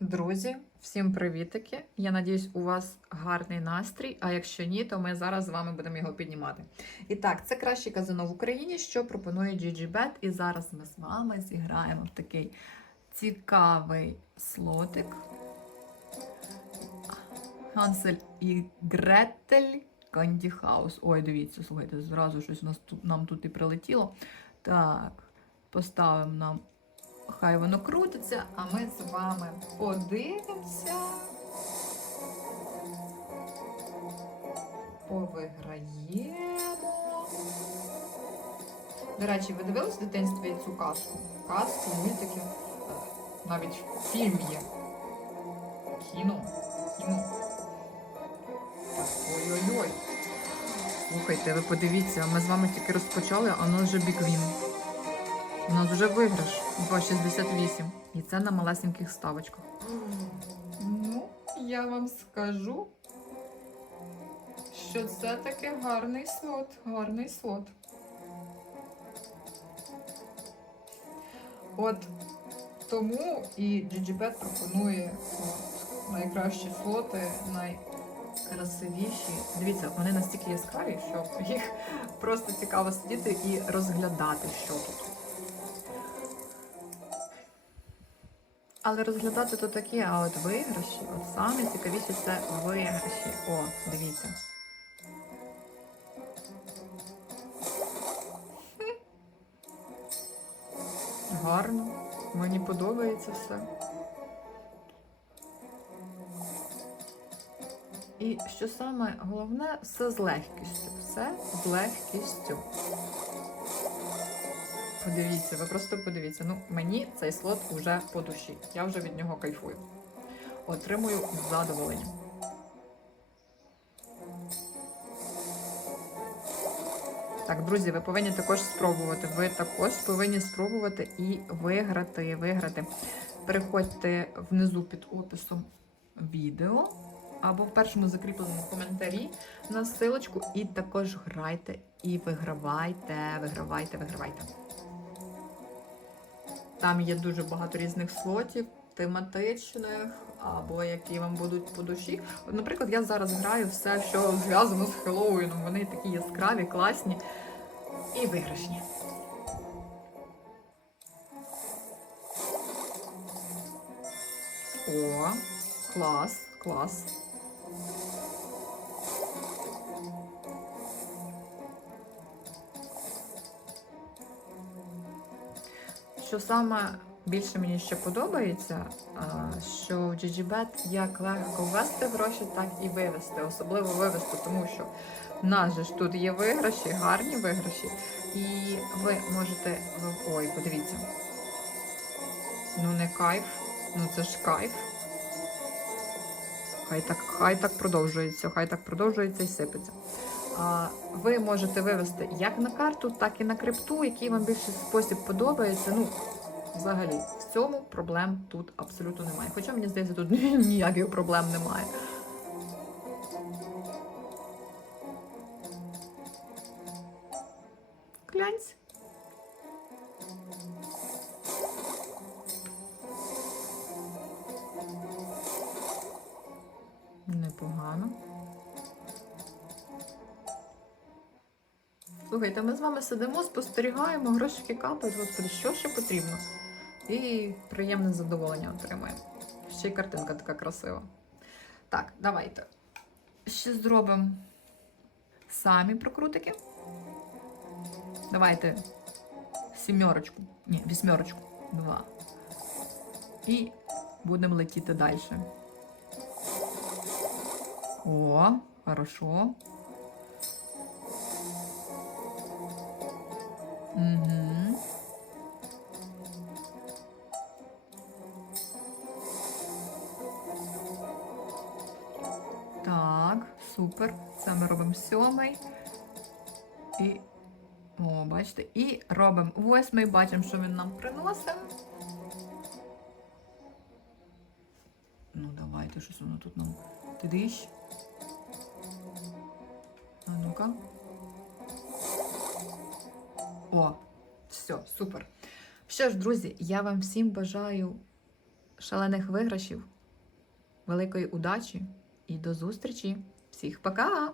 Друзі, всім привітики! Я надіюсь, у вас гарний настрій. А якщо ні, то ми зараз з вами будемо його піднімати. І так, це кращий казино в Україні, що пропонує GGBet. І зараз ми з вами зіграємо в такий цікавий слотик. Хансель і Гретель Канді Хаус. Ой, дивіться, слухайте, зразу щось нам тут і прилетіло. Так, поставимо нам Хай воно крутиться, а ми з вами подивимося. Повиграємо. До речі, ви дивились в дитинстві цю казку? Казку, мультики. Е, Навіть фільм є. Кіно. Кіно. Ой-ой-ой. Слухайте, ви подивіться, ми з вами тільки розпочали, а у нас вже біквін. У нас вже виграш 2,68. І це на малесеньких ставочках. Ну, я вам скажу, що це таки гарний слот. Гарний слот. От тому і GGBet пропонує найкращі слоти, найкрасивіші. Дивіться, вони настільки яскраві, що їх просто цікаво сидіти і розглядати, що тут. Але розглядати то таке, а от виграші, от саме цікавіше це виграші. О, дивіться. Гарно. Мені подобається все. І що саме головне, все з легкістю. Все з легкістю. Подивіться, ви просто подивіться. Ну, мені цей слот вже по душі. Я вже від нього кайфую. Отримую задоволення. Так, друзі, ви повинні також спробувати. Ви також повинні спробувати і виграти. Виграти. Переходьте внизу під описом відео або в першому закріпленому коментарі на силочку і також грайте і вигравайте, вигравайте, вигравайте. Там є дуже багато різних слотів, тематичних, або які вам будуть по душі. Наприклад, я зараз граю все, що зв'язано з Хеллоуіном. Вони такі яскраві, класні і виграшні. О, клас, клас. Що саме більше мені ще подобається, що в GGBet як легко ввести гроші, так і вивести. Особливо вивести, тому що в нас же ж тут є виграші, гарні виграші, і ви можете. Ой, подивіться. Ну не кайф, ну це ж кайф. Хай так, хай так продовжується, хай так продовжується і сипеться. Ви можете вивести як на карту, так і на крипту, який вам більше спосіб подобається. Ну, взагалі, в цьому проблем тут абсолютно немає. Хоча мені здається, тут ніяких проблем немає. Гляньсь. Непогано. Слухайте, ми з вами сидимо, спостерігаємо, грошики капають. Господи, що ще потрібно? І приємне задоволення отримаємо. Ще й картинка така красива. Так, давайте. Ще зробимо самі прокрутики. Давайте сімерочку. Ні, вісьмерочку. Два. І будемо летіти далі. О, хорошо. Так, супер. Це ми робимо сьомий. І. О, бачите, і робимо восьмий, бачимо, що він нам приносить. Ну, давайте, щось воно тут нам. Ти? А ну-ка. О, все, супер. Що ж, друзі, я вам всім бажаю шалених виграшів, великої удачі і до зустрічі. Всіх пока!